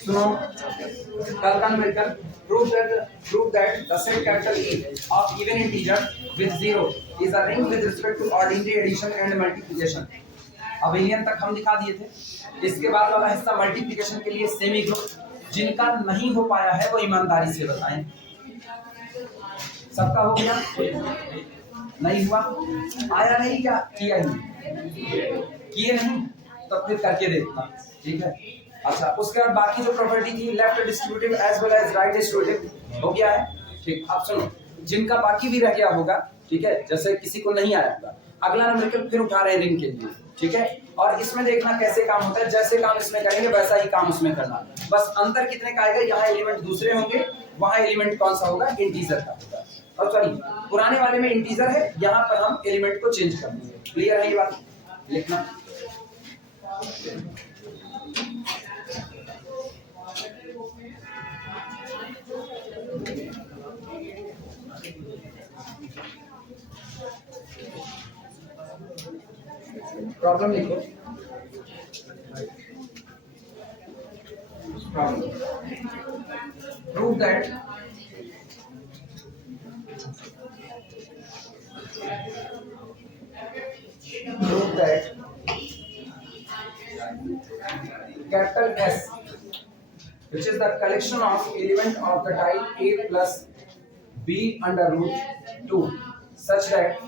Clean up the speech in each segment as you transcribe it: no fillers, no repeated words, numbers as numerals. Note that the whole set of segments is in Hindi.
सुनो, कल का numerical prove that the set capital E of even integer with 0 is a ring with respect to ordinary addition and multiplication. Abelian तक हम दिखा दिए थे। इसके बाद वाला हिस्सा मल्टीप्लिकेशन के लिए सेमी ग्रुप, जिनका नहीं हो पाया है वो ईमानदारी से बताएं। सबका हो गया? नहीं हुआ? आया नहीं? क्या किया ही किए नहीं तो फिर करके देखना, ठीक है। अच्छा, उसके बाद बाकी जो प्रॉपर्टी थी left distributive as well as right distributive हो गया है, ठीक। अब सुनो, जिनका बाकी भी रह गया होगा, ठीक है, जैसे किसी को नहीं आया होगा, अगला न्यूमेरिकल फिर उठा रहे हैं रिंग के लिए, ठीक है। और इसमें देखना कैसे काम होता है, जैसे काम इसमें करेंगे वैसा ही काम उसमें करना। बस अंतर कितने का आएगा, यहाँ एलिमेंट दूसरे होंगे, वहां एलिमेंट कौन सा होगा, इंटीजर का होगा। और सॉरी, पुराने वाले में इंटीजर है, यहाँ पर हम एलिमेंट को चेंज कर देंगे। क्लियर है ये बात? लिखना। प्रॉब्लम लिखो। Problem prove that capital S, which is the collection of element of the type A plus B under root 2, such that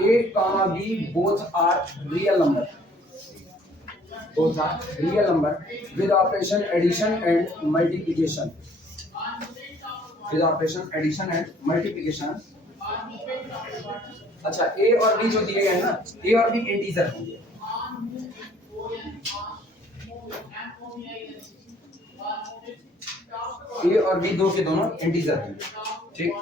A comma B both are real number. Both are real number with operation addition and multiplication. With operation addition and multiplication. अच्छा, A और B जो दिए गए हैं ना, A और B इंटीजर होंगे। A और B दो के दोनों इंटीजर होंगे, ठीक।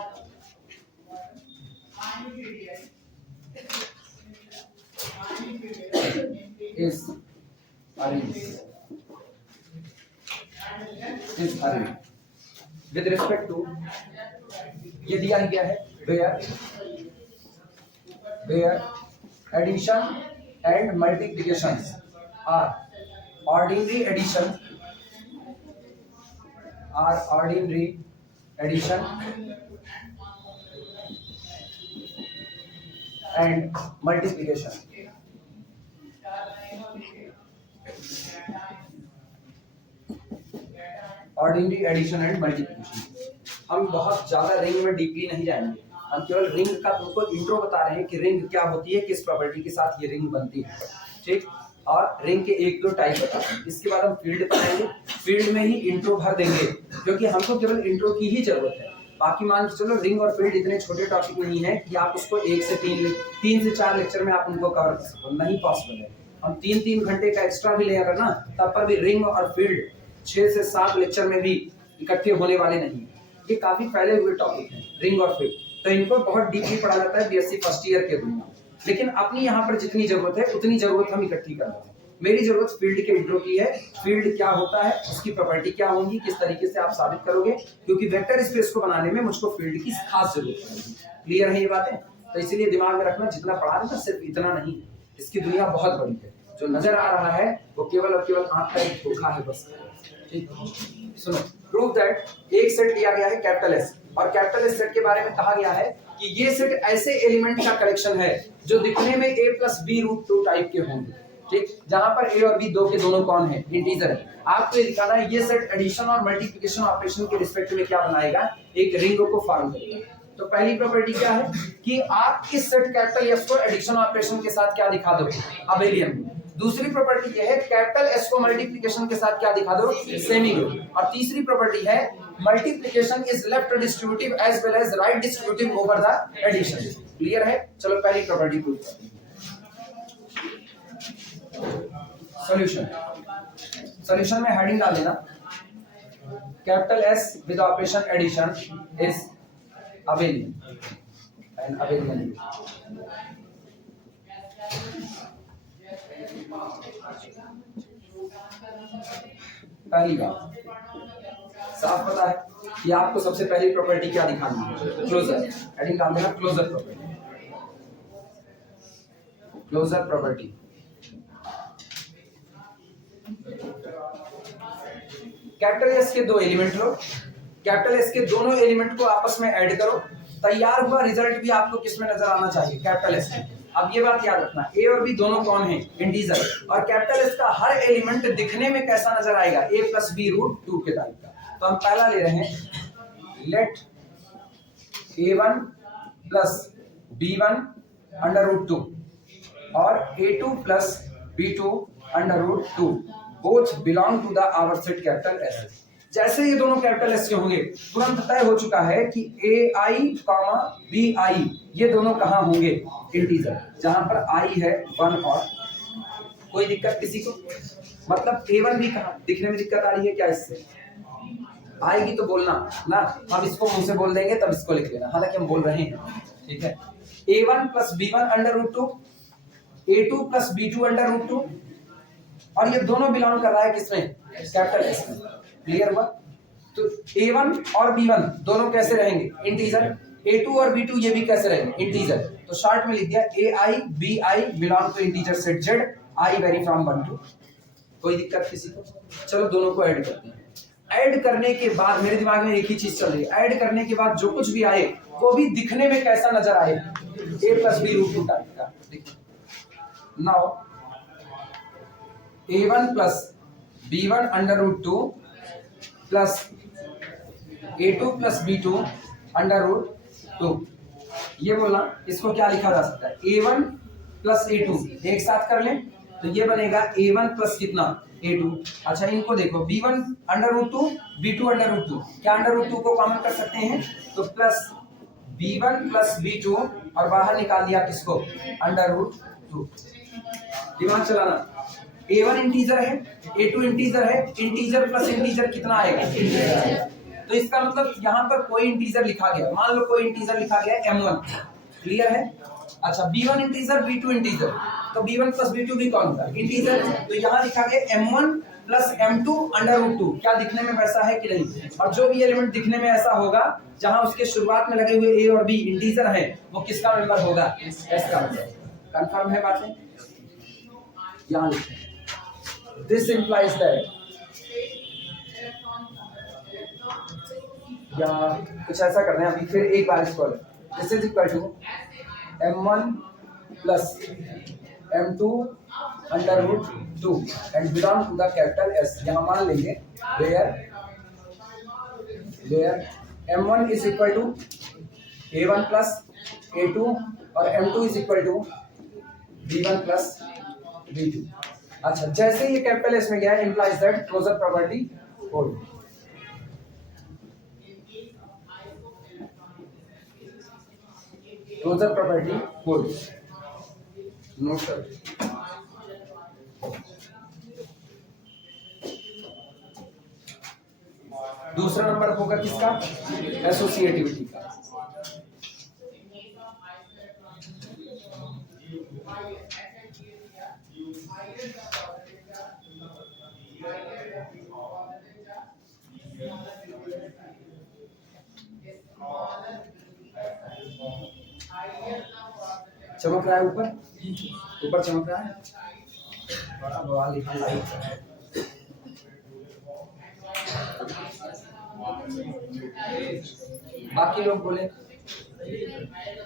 is arranged with respect to, ये दिया गया है where addition and multiplication are ordinary addition and multiplication. Ordinary addition and multiplication. हम बहुत ज्यादा रिंग में डीपली नहीं जाएंगे, हम केवल रिंग का तुमको इंट्रो बता रहे हैं कि रिंग क्या होती है, किस प्रॉपर्टी के साथ ये रिंग बनती है, ठीक। और रिंग के एक दो टाइप बताते हैं। इसके बाद हम फील्ड बनाएंगे, फील्ड में ही इंट्रो भर देंगे, क्योंकि हमको केवल इंट्रो की ही जरूरत है। बाकी मान के चलो रिंग और फील्ड इतने छोटे टॉपिक नहीं है कि आप उसको 1 से 3 से 4 लेक्चर में आप उनको कवर कर सको, नहीं पॉसिबल है। हम 3-3 घंटे का एक्स्ट्रा भी ले अगर ना, तब पर भी रिंग और फील्ड 6 से 7 लेक्चर में भी इकट्ठे होने वाले नहीं। ये काफी फैले हुए टॉपिक हैं रिंग और फील्ड, तो इनको बहुत डीपली पढ़ा जाता है बीएससी फर्स्ट ईयर के दिन। लेकिन अपनी यहाँ पर जितनी जरूरत है उतनी जरूरत हम इकट्ठी कर रहे हैं। मेरी जरूरत फील्ड के इंट्रो की है, फील्ड क्या होता है, उसकी प्रॉपर्टी क्या होंगी, किस तरीके से आप साबित करोगे, क्योंकि वेक्टर स्पेस को बनाने में मुझको फील्ड की खास जरूरत है। क्लियर है ये बातें? तो इसीलिए दिमाग में रखना, जितना पढ़ा रहे ना सिर्फ इतना नहीं, इसकी दुनिया बहुत बड़ी है। जो नजर आ रहा है वो केवल और केवल आंख का एक धोखा है बस, ठीक। सुनो, प्रूव दैट एक सेट दिया गया है कैपिटल एस, और कैपिटल एस सेट के बारे में कहा गया है कि ये सेट ऐसे एलिमेंट का कलेक्शन है जो दिखने में a plus b root 2 type के होंगे, ठीक। जहां पर a और b दो के दोनों कौन है, इंटीजर है। आपको ये दिखाना है ये सेट एडिशन और मल्टीप्लिकेशन ऑपरेशन के रिस्पेक्ट में क्या बनाएगा, एक रिंग को फॉर्म करेगा। तो पहली प्रॉपर्टी क्या है कि आप इस सेट कैपिटल एस को एडिशन ऑपरेशन के साथ क्या दिखा दो, अबेलियन में। दूसरी प्रॉपर्टी यह है कैपिटल एस को मल्टीप्लिकेशन के साथ क्या दिखा दो, सेमी ग्रुप। और तीसरी प्रॉपर्टी है multiplication is left distributive as well as right distributive over the addition. Clear है? चलो पहली प्रॉपर्टी प्रूव करते हैं। सॉल्यूशन में हेडिंग डाल देना, capital S with operation addition is abelian and abelian. पहली बात साफ पता है कि आपको सबसे पहली प्रॉपर्टी क्या दिखानी है, क्लोजर। हेडिंग डाल देना closure property. Closure property. Capital S के दो एलिमेंट लो, कैपिटल एस के दोनों एलिमेंट को आपस में ऐड करो, तैयार हुआ रिजल्ट भी आपको किसमें नजर आना चाहिए, कैपिटल एस में। अब ये बात याद रखना, ए और बी दोनों कौन है, इंटीजर, और कैपिटल एस का हर एलिमेंट दिखने में कैसा नजर आएगा, ए प्लस बी रूट 2 के टाइप का। तो हम पहला ले रहे हैं, late a1 plus b1 under root 2 और a2 plus b2 under root 2 both belong to the our set capital S. जैसे ये दोनों कैपिटल एस के होंगे तुरंत तय हो चुका है कि ए आई कॉमा बी आई ये दोनों कहाँ होंगे, इंटीजर, जहां पर आई है 1 और। कोई दिक्कत किसी को, मतलब a1 भी कहाँ दिखने में दिक्कत आ रही है क्या, इससे आएगी तो बोलना ना, हम इसको मुंह से बोल देंगे तब इसको लिख लेना, हालांकि हम बोल रहे हैं, ठीक है। a1 plus b1 under root 2, a2 plus b2 under root 2, और ये दोनों बिलोंग कर रहा है किसमें, कैपिटल एस में। क्लियर हुआ? तो a1 और b1 दोनों कैसे रहेंगे, इंटीजर, a2 और b2 ये भी कैसे रहेंगे, इंटीजर। तो शॉर्ट में लिख दिया ai bi belong to integer set z, i vary फ्रॉम 1 to। कोई दिक्कत किसी को? चलो दोनों को ऐड करते हैं। ऐड करने के बाद मेरे दिमाग में एक ही चीज चल रही है, ऐड करने के बाद जो कुछ भी आए वो भी दिखने में कैसा नजर आए, a plus b root 2 type का। Now a1 plus b1 under root 2 plus a2 plus b2 under root 2, ये बोलना, इसको क्या लिखा जा सकता है, a1 प्लस a2 एक साथ कर लें तो ये बनेगा a1 प्लस कितना, a2। अच्छा इनको देखो, b1 under root 2 b2 under root 2, क्या अंडर रूट 2 को कॉमन कर सकते हैं, तो प्लस b1 प्लस b2 और बाहर निकाल दिया किसको, अंडर रूट 2। दिमाग चलाना, a1 इंटीजर है, a2 इंटीजर है, इंटीजर प्लस इंटीजर कितना आएगा, तो इसका मतलब यहाँ पर कोई इंटीजर लिखा गया, मान लो कोई इंटीजर लिखा गया m1, क्लियर है। अच्छा b1 इंटीजर b2 इंटीजर, तो b1 प्लस b2 भी कौन सा इंटीजर, तो यहाँ लिखा गया m1 plus m2 under root 2, क्या दिखने में वैसा है कि नहीं, और जो भी एलिमेंट दिखने में ऐसा होगा जहां उसके शुरुआत में लगे हुए a और b इंटीजर है वो किसका मेंबर होगा, s का मेंबर। कंफर्म है बातें, यहाँ लिखें, दिस इंप्लाइज दैट, या कुछ ऐसा करना है अभी, फिर एक बार इसको, this is equal to m1 plus m2 under root 2 and belong to the capital S। यहाँ मान लेंगे where m1 is equal to a1 plus a2 और m2 is equal to b1 plus b2। अच्छा जैसे ये कैपिटल S में गया, implies that closure property hold. Closure property hold, note कर। दूसरा नंबर होगा किसका, एसोसिएटिविटी का। चमक रहा है ऊपर, ऊपर चमक रहा है, बड़ा बवाल लिखा है। बाकी लोग बोले,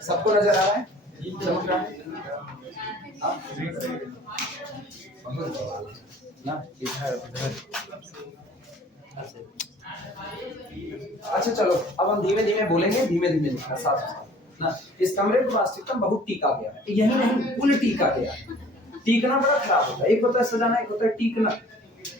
सबको नजर आ रहा है, चमक रहा है ना, लिखा है। अच्छा चलो अब हम धीमे धीमे बोलेंगे, धीमे धीमे लिखना साथ साथ ना। इस कमरे को वास्तविकता बहुत टीका गया है, यही नहीं कुल टीका गया है। टीकना बड़ा खराब होता है, एक होता है सजाना, एक होता है टीकना।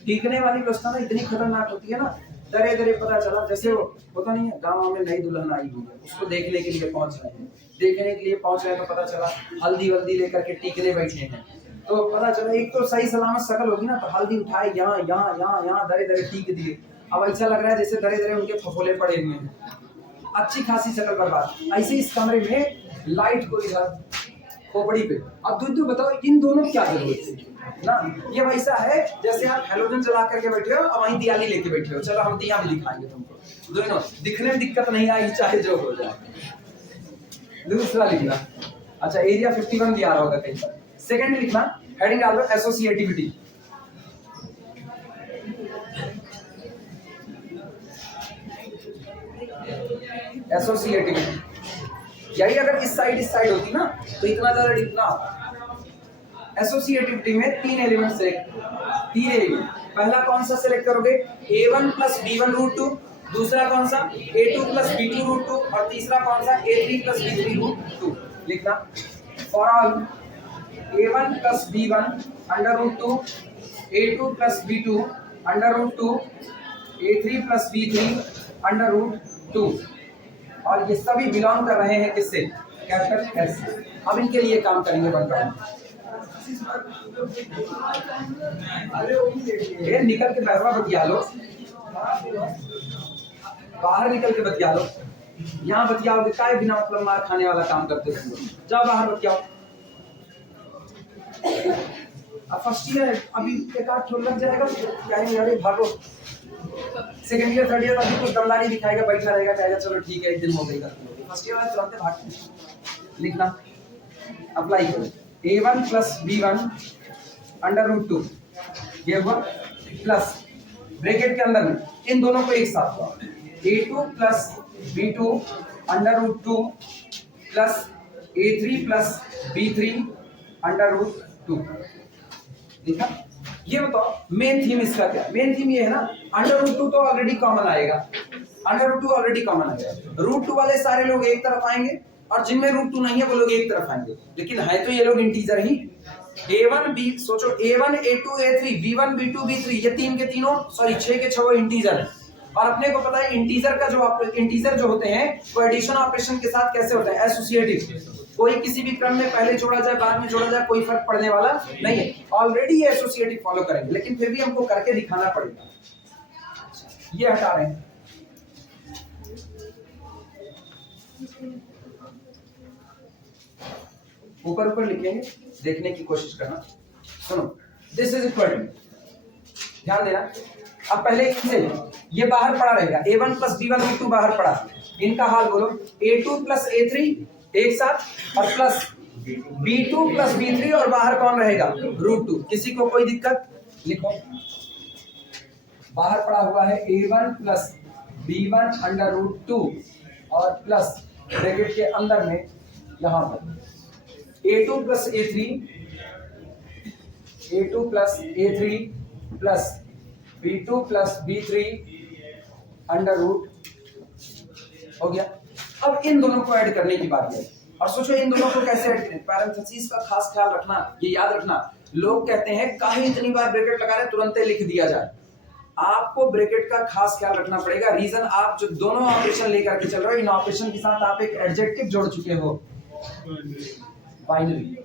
टीकने वाली व्यवस्था ना इतनी खतरनाक होती है ना, दरे दरे पता चला, जैसे वो होता नहीं है गाँव में नई दुल्हन आई हुई है, उसको देखने के लिए पहुंच रहे हैं, देखने के लिए पहुंच रहे हैं तो पता चला हल्दी वल्दी लेकर के टीकने बैठे हैं, तो पता चला एक तो सही सलामत शकल होगी ना, तो हल्दी उठाए यहाँ यहाँ यहाँ यहाँ दरे दरे टीक दिए। अब ऐसा लग रहा है जैसे दरे दरे उनके फफोले पड़े हुए हैं, अच्छी खासी शक्ल बर्बाद। ऐसे इस कमरे में लाइट को इधर खोपड़ी पे, अब दूध बताओ इन दोनों क्या जरूरत है ना। ये वैसा है जैसे आप हेलोजन जला करके बैठे हो और वहीं दियाली लेके बैठे हो, चलो हम दिया भी दिखाएंगे तुमको, दोनों दिखने में दिक्कत नहीं आई चाहे जो हो जाए। दूसरा लिखना, अच्छा एरिया 51 भी आ रहा होगा कहीं पर। सेकंड लिखना, हेडिंग डाल दो एसोसिएटिविटी। एसोसिएटिविटी यही अगर इस साइड होती ना तो इतना ज्यादा लिखना होता। एसोसिएटिविटी में तीन एलिमेंट सेलेक्ट, तीन एलिमेंट। पहला कौन सा सेलेक्ट करोगे, a1 प्लस b1 रूट 2, दूसरा कौन सा a2 प्लस b2 रूट 2 और तीसरा कौन सा a3 प्लस b3 रूट 2। लिखना for all a1 plus b1 under root 2, a2 plus b2 under root 2, a3 plus b3 under root 2। और ये सभी बिलोंग कर रहे हैं किससे, कैपिटल एस से। अब इनके लिए काम करेंगे बनकर। ये निकल के बहरवा बतिया लो, बाहर निकल के बतिया लो। यहाँ बतियाओगे काय बिना मतलब मार खाने वाला काम करते हो, जाओ बाहर बतियाओ। अब फर्स्ट ईयर अभी एक आध ठोल लग जाएगा, कहेंगे अरे भागो। सेकंड ईयर थर्ड ईयर अभी कुछ दमदारी दिखाएगा, बैठा रहेगा, कहेगा चलो ठीक है एक दिन हो गई। फर्स्ट ईयर वाले तुरंत भागते। लिखना अप्लाई करो, a1 plus b1 under root 2 ये हुआ, प्लस ब्रैकेट के अंदर में इन दोनों को एक साथ हुआ a2 plus b2 under root 2 plus a3 plus b3 under root 2। देखा, ये बताओ मेन थीम इसका क्या है। मेन थीम ये है ना, अंडर रूट 2 तो ऑलरेडी कॉमन आएगा, अंडर रूट 2 ऑलरेडी कॉमन आएगा। रूट 2 वाले सारे लोग एक तरफ आएंगे और जिनमें रूट 2 नहीं है वो लोग एक तरफ आएंगे, लेकिन है तो ये लोग इंटीजर ही। a1 b सोचो a1 a2 a3 b1 b2 b3 ये तीन के तीनों सॉरी 6 के 6 इंटीजर है। और अपने को पता है इंटीजर जो होते हैं वो एडिशन ऑपरेशन के साथ कैसे होते हैं, एसोसिएटिव। कोई किसी भी क्रम में पहले जोड़ा जाए बाद में जोड़ा जाए कोई फर्क पड़ने वाला नहीं है, ऑलरेडी ये एसोसिएटिव फॉलो करेंगे, लेकिन फिर भी हमको करके दिखाना पड़ेगा। ये हटा रहे हैं, ऊपर ऊपर लिखेंगे, देखने की कोशिश करना। सुनो, दिस इज इक्वल टू, ध्यान देना। अब पहले इनसे ये बाहर पड़ा रहेगा, a1 प्लस b1 रूट 2 बाहर पड़ा, इनका हाल बोलो a2 प्लस a3 एक साथ और प्लस b2 प्लस b3 और बाहर कौन रहेगा रूट 2। किसी को कोई दिक्कत, लिखो बाहर पड़ा हुआ है a1 plus b1 under root 2 और प्लस ब्रैकेट के अंदर में यहां पर a2 plus a3 plus b2 plus b3 under root हो गया। अब इन दोनों को ऐड करने की बात है, और सोचो इन दोनों को कैसे ऐड करें। पैरेंथेसिस का खास ख्याल रखना, ये याद रखना। लोग कहते हैं काहे इतनी बार ब्रैकेट लगा रहे, तुरंत लिख दिया जाए। आपको ब्रैकेट का खास ख्याल रखना पड़ेगा। रीजन, आप जो दोनों ऑपरेशन लेकर के चल रहे हो, इन ऑपरेशन के साथ आप एक एडजेक्टिव जोड़ चुके हो, बाइनरी।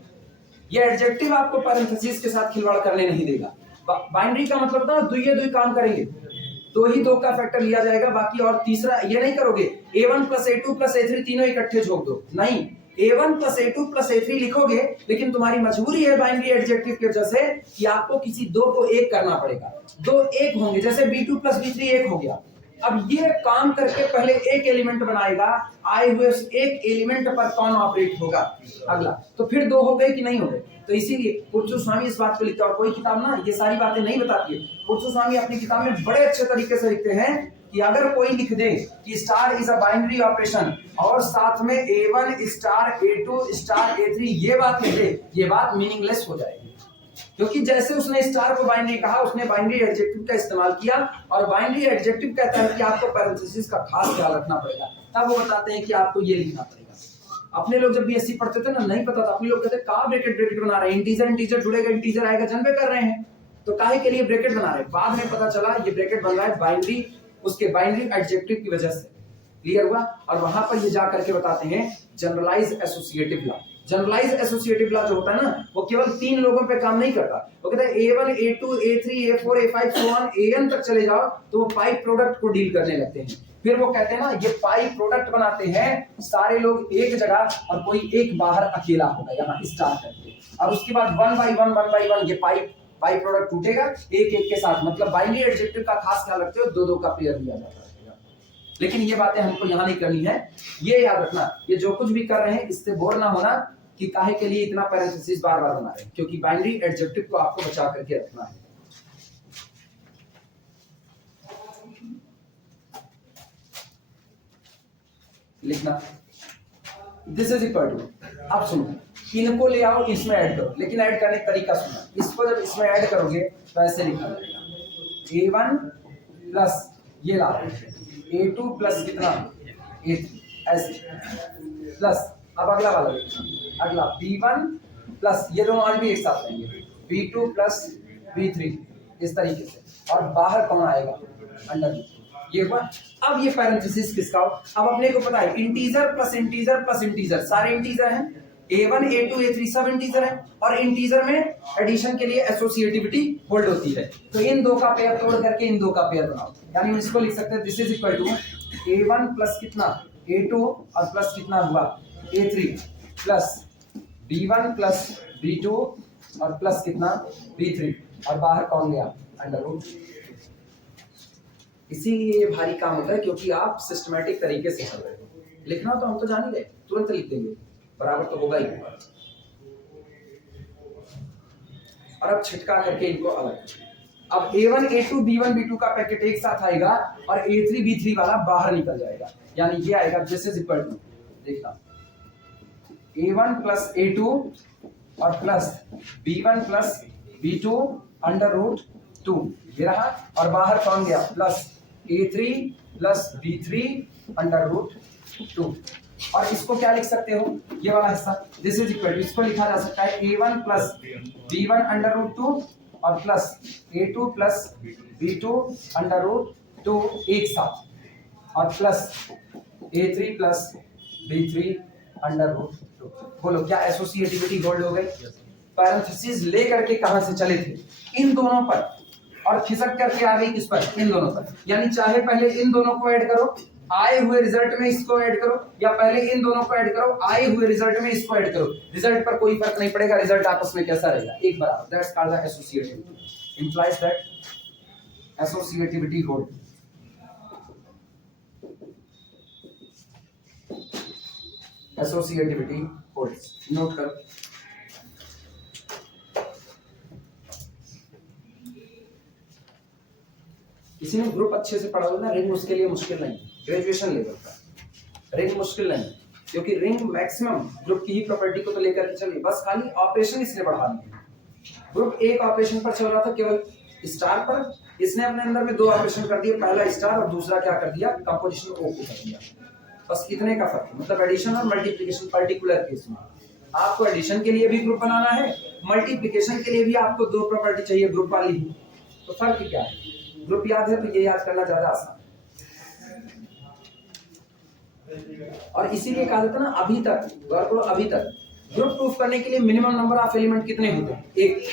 ये एडजेक्टिव आपको पैरेंथेसिस के साथ खिलवाड़ करने नहीं देगा। बाइनरी का मतलब ना दुई काम करेंगे, दो ही दो का फैक्टर लिया जाएगा, बाकी और तीसरा ये नहीं करोगे a1 plus a2 plus a3 तीनों इकट्ठे झोंक दो, नहीं। a1 plus a2 plus a3 लिखोगे, लेकिन तुम्हारी मजबूरी है बाइनरी एडजेक्टिव की वजह से कि आपको किसी दो को एक करना पड़ेगा। दो एक होंगे, जैसे b2 प्लस b3 एक हो गया। अब ये काम करके पहले एक एलिमेंट बनाएगा, आए हुए उस एक एलिमेंट पर कौन ऑपरेट होगा अगला, तो फिर दो हो गए कि नहीं हो गए। तो इसीलिए पुरुषो स्वामी इस बात को लिखते हैं, और कोई किताब ना ये सारी बातें नहीं बताती है। पुरुषो स्वामी अपनी किताब में बड़े अच्छे तरीके से लिखते हैं कि अगर कोई लिख दे कि star is a binary operation और साथ में a1 star a2 star a3 ये बात लिख दे, ये बात मीनिंगलेस हो जाएगी। क्योंकि जैसे उसने स्टार को बाइनरी कहा, उसने बाइनरी एडजेक्टिव का इस्तेमाल किया, और बाइनरी एडजेक्टिव कहता है कि आपको पैरेंथेसिस का खास ख्याल रखना पड़ेगा। तब वो बताते हैं कि आपको ये लिखना पड़ेगा। अपने लोग जब बीएससी पढ़ते थे ना, नहीं पता था, अपने लोग कहते कहाँ ब्रैकेट बना रहे हैं, इंटीजर जुड़ेगा, इंटीजर आएगा, जनवे कर रहे हैं, तो काहे के लिए ब्रैकेट बना रहे हैं। बाद में पता चला ये ब्रैकेट बन रहा है बाइनरी, उसके बाइनरी एडजेक्टिव की वजह से। क्लियर हुआ। और वहां पर ये जा करके बताते हैं generalise associative law. Generalise associative law जो होता है ना, वो केवल तीन लोगों पे काम नहीं करता। वो कहता है a1 a2 a3 a4 a5 so on an तक चले जाओ तो वो पाई प्रोडक्ट को डील करने लगते हैं। फिर वो कहते हैं ना, ये पाई प्रोडक्ट बनाते हैं सारे लोग एक जगह और कोई एक बाहर अकेला होगा, यहाँ स्टार्ट करके, और उसके बाद वन बाई वन ये पाई प्रोडक्ट टूटेगा एक के साथ। मतलब बाइनरी एडजेक्टिव का खास ख्याल रखते हो, दो का पेयर लिया जाता है। लेकिन ये बातें हमको यहाँ नहीं करनी है, ये याद रखना। ये जो कुछ भी कर रहे हैं इससे बोर ना होना, कि काहे के लिए इतना पैरेंथेसिस बार बार बना रहे हैं, क्योंकि बाइनरी एडजेक्टिव को आपको बचा करके रखना है। लिखना दिस इज इक्वल टू, अब सुनो, इनको ले आओ इसमें ऐड करो, लेकिन ऐड करने का तरीका सुनो। इसको जब इसमें ऐड करोगे तो ऐसे लिखा जाएगा A1 प्लस ये ला A2 प्लस कितना A3, ऐसे प्लस अब अगला वाला देखना, अगला B1 प्लस ये दोनों आज भी एक साथ रहेंगे B2 प्लस B3 इस तरीके से, और बाहर कौन आएगा अंडर, ये हुआ। अब ये पैरेंथेसिस किसका हो, अब अपने को पता है integer plus integer plus integer, सारे इंटीजर हैं, A1 A2 A3 सब इंटीजर है, और इंटीजर में एडिशन के लिए एसोसिएटिविटी होल्ड होती है, तो इन दो का पेयर तोड़ करके इन दो का पेयर बनाओ, यानी हम इसको लिख सकते हैं this is equal to A1 plus कितना A2 और प्लस कितना हुआ A3 plus B1 plus B2 और प्लस कितना B3, और बाहर कौन गया अंडर रूट। इसीलिए ये भारी काम होता है, क्योंकि आप सिस्टमैटिक तरीके से कर रहे हो। लिखना तो हम तो जान ही गए, तुरंत लिख देंगे, बराबर तो होगा ही। और अब छिटका करके इनको अलग, अब A1 A2 B1 B2 का पैकेट एक साथ आएगा और A3 B3 वाला बाहर निकल जाएगा, यानी ये आएगा दिस इज इक्वल टू, देखना A1 प्लस A2 और plus B1 plus B2 under root 2 ये रहा, और बाहर कौन गया plus A3 plus B3 under root 2, और इसको क्या लिख सकते हो ये वाला हिस्सा दिस इज इक्वल टू, इसको लिखा जा सकता है A1 plus B1 under root 2 और plus A2 plus B2 under root 2 एक साथ, और plus A3 plus B3 under root 2। बोलो क्या एसोसिएटिविटी होल्ड हो गई। पैरेंथेसिस ले करके कहां से चले थे इन दोनों पर, और खिसक करके आ गई किस पर, इन दोनों पर, यानी चाहे पहले इन दोनों को ऐड करो आए हुए रिजल्ट में इसको ऐड करो, या पहले इन दोनों को ऐड करो आए हुए रिजल्ट में इसको ऐड करो, रिजल्ट पर कोई फर्क नहीं पड़ेगा, रिजल्ट आपस में कैसा रहेगा एक बराबर। That's called the associativity, implies that associativity hold. Associativity holds, note करो। किसी ने ग्रुप अच्छे से पढ़ा हो ना, रिंग उसके लिए मुश्किल नहीं, ग्रेजुएशन लेवल का रिंग मुश्किल नहीं, क्योंकि रिंग मैक्सिमम ग्रुप की ही प्रॉपर्टी को तो लेकर के चलिए, बस खाली ऑपरेशन इसने बढ़ा दिए। ग्रुप एक ऑपरेशन पर चल रहा था केवल स्टार पर, इसने अपने अंदर में दो ऑपरेशन कर दिए, पहला स्टार और दूसरा क्या कर दिया कंपोजिशन ओ को कर दिया, बस इतने का फर्क है। मतलब एडिशन और मल्टीप्लिकेशन पर्टिकुलर केस में आपको एडिशन के लिए भी ग्रुप बनाना है, मल्टीप्लिकेशन के लिए भी आपको दो प्रॉपर्टी चाहिए ग्रुप वाली ही, तो फर्क क्या है। ग्रुप याद है तो ये याद करना ज्यादा आसान, और इसीलिए कहा जाता है ना अभी तक, अभी तक ग्रुप प्रूफ करने के लिए मिनिमम नंबर ऑफ एलिमेंट कितने होते हैं, एक,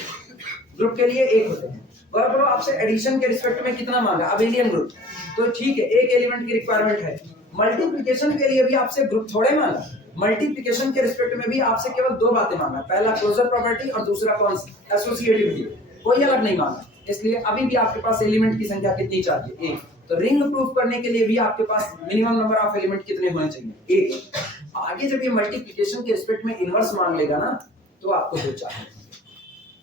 ग्रुप के लिए एक होते हैं। और आपसे एडिशन के रिस्पेक्ट में कितना मांगा अबेलियन ग्रुप, तो ठीक है एक एलिमेंट की रिक्वायरमेंट है। मल्टीप्लिकेशन के लिए भी आपसे ग्रुप थोड़े मांगा, मल्टीप्लिकेशन के रिस्पेक्ट में भी आपसे केवल दो बातें मांगा, पहला क्लोजर प्रॉपर्टी और दूसरा कौन सी एसोसिएटिविटी, कोई अलग नहीं मांगा। इसलिए अभी भी आपके पास एलिमेंट की संख्या कितनी चाहिए, एक। तो रिंग प्रूफ करने के लिए भी आपके पास मिनिमम नंबर ऑफ एलिमेंट कितने होने चाहिए, एक। आगे जब ये मल्टीप्लिकेशन के रिस्पेक्ट में इनवर्स मांग लेगा ना, तो आपको दो चाहिए।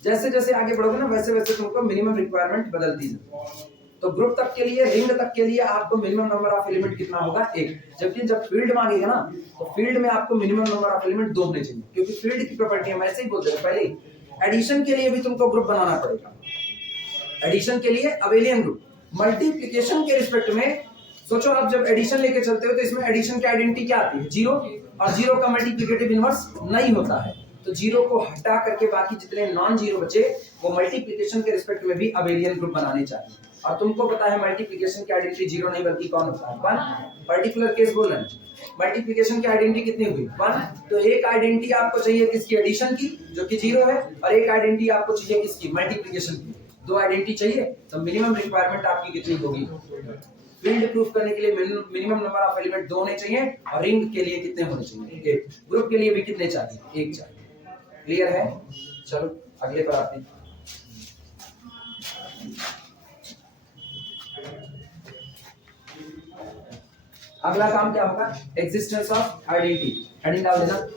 जैसे जैसे आगे बढ़ोगे ना वैसे वैसे तुमको मिनिमम रिक्वायरमेंट बदलती है। तो ग्रुप तक के लिए, रिंग तक के लिए आपको मिनिमम नंबर ऑफ एलिमेंट कितना होगा, एक। जबकि जब फील्ड मांगेगा ना, तो फील्ड में आपको मिनिमम नंबर ऑफ एलिमेंट दो होने चाहिए, क्योंकि फील्ड की प्रॉपर्टी हम ऐसे ही बोलते हैं पहले। एडिशन के लिए भी तुमको ग्रुप बनाना पड़ेगा, एडिशन के लिए अबेलियन ग्रुप। मल्टीप्लिकेशन के रिस्पेक्ट में सोचो, आप जब एडिशन लेके चलते हो तो इसमें एडिशन की आइडेंटिटी क्या आती है, जीरो, और जीरो का मल्टीप्लिकेटिव इनवर्स नहीं होता है, तो जीरो को हटा करके बाकी जितने नॉन जीरो बचे वो मल्टीप्लिकेशन के रिस्पेक्ट में भी अबेलियन ग्रुप बनाने चाहिए। और तुमको पता है मल्टीप्लिकेशन की आइडेंटिटी जीरो नहीं बल्कि कौन होता है, वन। पर्टिकुलर केस बोल रहे हैं, मल्टीप्लिकेशन की आइडेंटिटी कितनी हुई, वन। तो एक आइडेंटिटी आपको चाहिए किसकी, एडिशन की, जो कि जीरो है, और एक आइडेंटिटी आपको चाहिए किसकी, मल्टीप्लिकेशन की। दो आइडेंटिटी चाहिए, तो मिनिमम रिक्वायरमेंट आपकी कितनी होगी। फील्ड प्रूफ करने के लिए मिनिमम नंबर ऑफ एलिमेंट दो होने चाहिए, और रिंग के लिए कितने होने चाहिए, एक। ग्रुप के लिए भी कितने चाहिए, एक चाहिए। क्लियर है, चलो अगले पर आते हैं। अगला काम क्या होगा, एग्जिस्टेंस ऑफ आइडेंटिटी। हेडिंग डाल देना,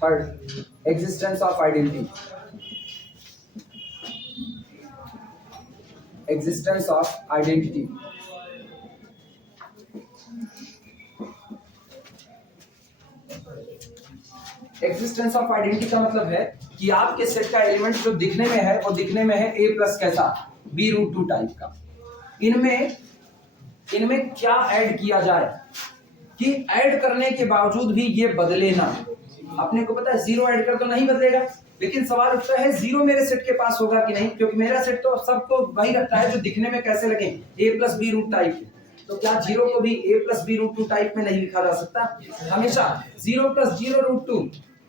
third, existence of identity, existence of identity. Existence of identity का मतलब है कि आपके सेट का एलिमेंट जो दिखने में है वो दिखने में है ए प्लस कैसा, बी रूट टू टाइप का। इनमें क्या ऐड किया जाए कि ऐड करने के बावजूद भी ये बदले ना। अपने को पता है जीरो ऐड कर तो नहीं बदलेगा, लेकिन सवाल उठता है जीरो मेरे सेट के पास होगा कि नहीं, क्योंकि मेरा सेट तो सबको वही रखता है जो दिखने में कैसे लगे, a plus b root type. तो क्या जीरो को भी a plus b root two type में नहीं लिखा जा सकता? हमेशा zero plus zero root two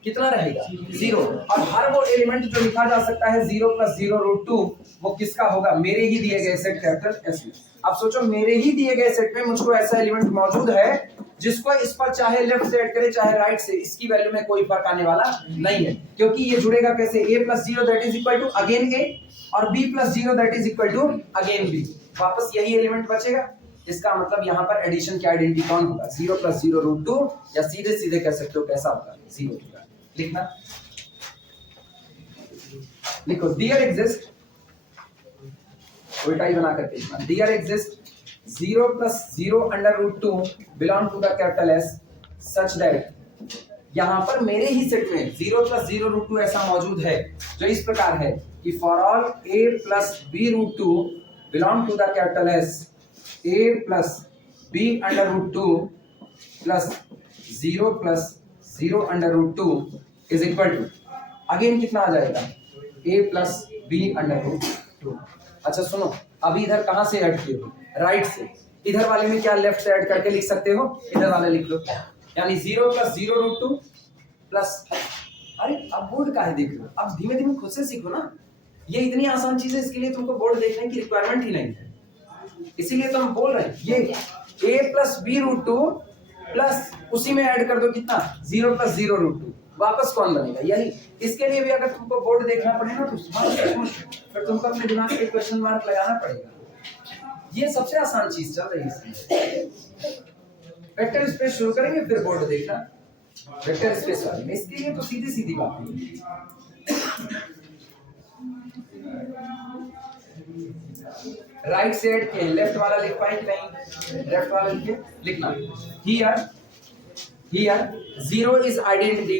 कितना रहेगा, जीरो। और हर वो एलिमेंट जो लिखा जा सकता है zero plus zero root two, वो किसका होगा, मेरे ही दिए गए सेट कैपिटल एस में। अब सोचो मेरे ही दिए गए सेट में मुझको ऐसा एलिमेंट मौजूद है जिसको इस पर चाहे लेफ्ट से ऐड करे चाहे राइट से, इसकी वैल्यू में कोई फर्क आने वाला नहीं है, क्योंकि ये जुड़ेगा कैसे, a plus zero that is equal to again a और b plus zero that is equal to again b, वापस यही एलिमेंट बचेगा। इसका मतलब यहाँ पर एडिशन की आइडेंटिटी कौन होगा, zero plus zero root two, या सीधे सीधे कह सकते हो कैसा होगा, जीरो होगा। लिखना, लिखो डियर एग्जिस्ट, उल्टा ही बना करके लिखना, there exist zero plus zero under root two belong to the capital S such that, यहां पर मेरे ही सेट में zero plus zero root two ऐसा मौजूद है जो इस प्रकार है कि for all a plus b root two belong to the capital S, a plus b under root two plus zero under root two is equal to, again कितना आ जाएगा, a plus b under root two. अच्छा सुनो, अभी इधर कहां से ऐड किए हो, राइट से, इधर वाले में क्या लेफ्ट से ऐड करके लिख सकते हो, इधर वाले लिख लो, यानी zero plus zero root two plus, अरे अब बोर्ड का है देख लो, अब धीमे धीमे खुद से सीखो ना, ये इतनी आसान चीज है, इसके लिए तुमको बोर्ड देखने की रिक्वायरमेंट ही नहीं है, इसीलिए तो हम बोल रहे हैं। ये a plus b root two plus उसी में ऐड कर दो कितना, zero plus zero root two, वापस कौन बनेगा, यही। इसके लिए भी अगर तुमको बोर्ड देखना पड़ेगा तो फिर तुमको अपने दिमाग पे क्वेश्चन मार्क लगाना पड़ेगा। ये सबसे आसान चीज चल रही है, वेक्टर स्पेस शुरू करेंगे फिर बोर्ड देखना, वेक्टर स्पेस वाले में, इसके लिए तो सीधी सीधी बात है। राइट से ऐड के लेफ्ट वाला लिख पाए कि नहीं, लेफ्ट वाला लिखे, लिखना here zero is identity,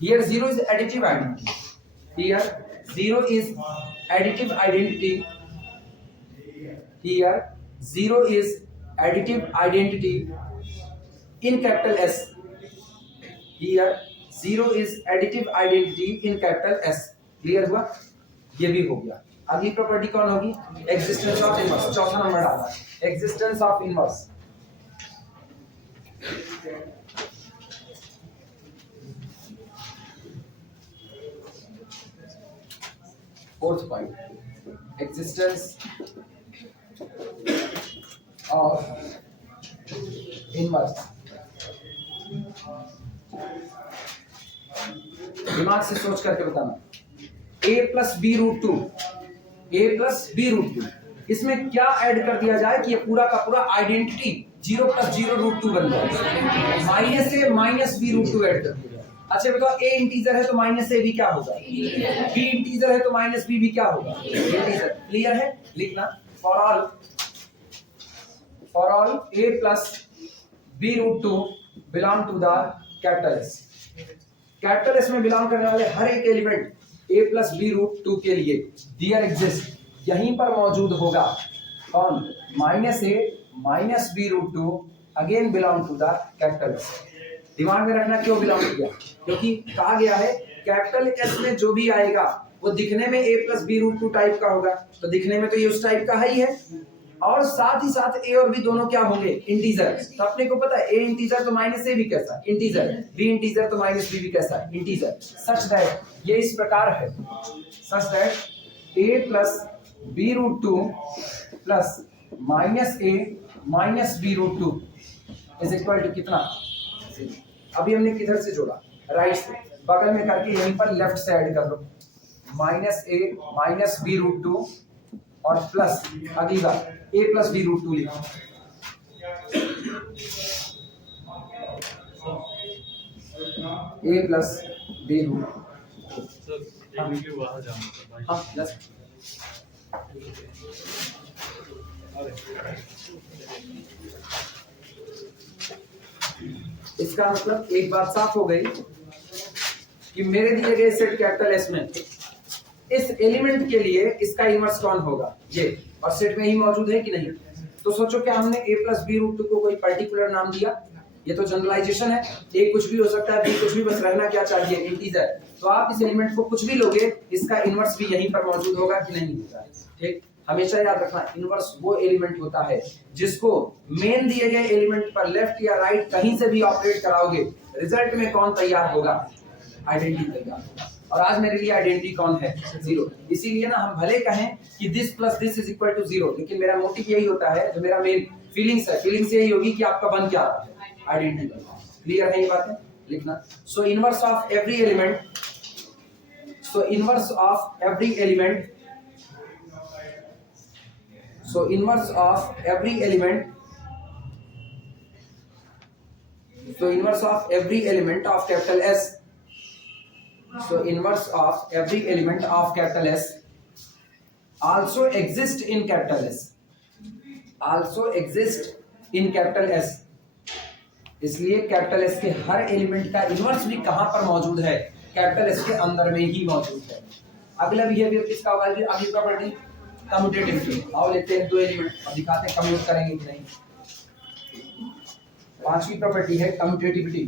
here zero is additive identity, here zero is additive identity, here zero is additive identity in capital S, here zero is additive identity in capital S। Clear हुआ, ये भी हो गया। अगली प्रॉपर्टी कौन होगी, एग्जिस्टेंस ऑफ इनवर्स, चौथा नंबर डाला, existence of inverse. Fourth point, existence of inverse. दिमाग से सोच करके बताना, a plus b root two, a plus b root two, इसमें क्या ऐड कर दिया जाए कि ये पूरा का पूरा identity zero plus zero root two बन जाए, minus a minus b root two add कर दिया। अच्छा बताओ, ए इंटीजर है तो माइनस ए भी क्या होगा, बी इंटीजर है तो माइनस बी भी क्या होगा, इंटीजर। क्लियर है, लिखना, for all a plus b root two belong to the capital S, capital S में बिलोंग करने वाले हर एक element a plus b root two के लिए डियर एग्जिस्ट, यहीं पर मौजूद होगा कौन, minus a minus b root two again belong to the capital S. दिमाग में रखना क्यों बिलोंग किया, क्योंकि कहा गया है कैपिटल एस में जो भी आएगा वो दिखने में a plus b root two type का होगा, तो दिखने में तो ये उस टाइप का है ही है, और साथ ही साथ ए और बी दोनों क्या होंगे, इंटीजर। तो अपने को पता है ए इंटीजर तो माइनस ए भी कैसा इंटीजर, बी इंटीजर तो माइनस बी भी कैसा इंटीजर, सच दैट ये इस प्रकार है, such that a plus b root two plus minus a minus b root two is equal to कितना, अभी हमने किधर से जोड़ा, राइट से, बगल में करके यहीं पर लेफ्ट से ऐड कर लो, minus a minus b root to और प्लस अगली बार ए प्लस बी रूट टू लिखो। ए प्लस बी रूट। हाँ जस्ट इसका मतलब एक बात साफ हो गई कि मेरे दिए गए सेट कैपिटल एस में इस एलिमेंट के लिए इसका इनवर्स कौन होगा ये, और सेट में ही मौजूद है कि नहीं। तो सोचो क्या हमने a plus b root two को कोई पर्टिकुलर नाम दिया, ये तो जनरलाइजेशन है, a कुछ भी हो सकता है, b कुछ भी, बस रहना क्या चाहिए इंटीजर। तो आप इस एलिमेंट को कुछ भी लोगे, इसका इनवर्स भी यहीं पर मौजूद होगा कि नहीं होगा। ठीक, हमेशा याद रखना इनवर्स वो एलिमेंट होता है जिसको मेन दिए गए एलिमेंट पर लेफ्ट या राइट कहीं से भी ऑपरेट कराओगे, रिजल्ट में कौन तैयार होगा, आइडेंटिटी तैयार होगा। और आज मेरे लिए आइडेंटिटी कौन है, जीरो। इसीलिए ना हम भले कहें कि this plus this is equal to zero, लेकिन मेरा मोटिव यही होता है, जो मेरा मेन फीलिंग्स है, फीलिंग्स यही होगी कि आपका बन क्या रहा है, आइडेंटिटी। क्लियर है ये बातें, लिखना। सो inverse of every element, so inverse of every element, so inverse of every element, so inverse of every element of capital S, so inverse of every element of capital S also exist in capital S, also exist in capital S। इसलिए कैपिटल एस के हर एलिमेंट का इनवर्स भी कहां पर मौजूद है, कैपिटल एस के अंदर में ही मौजूद है। अगला बिहेवियर किसका होगा, अगली प्रॉपर्टी कम्यूटेटिविटी। आओ लेते हैं दो एलिमेंट और दिखाते हैं कम्यूट करेंगे कि नहीं। पांचवी प्रॉपर्टी है कम्यूटेटिविटी।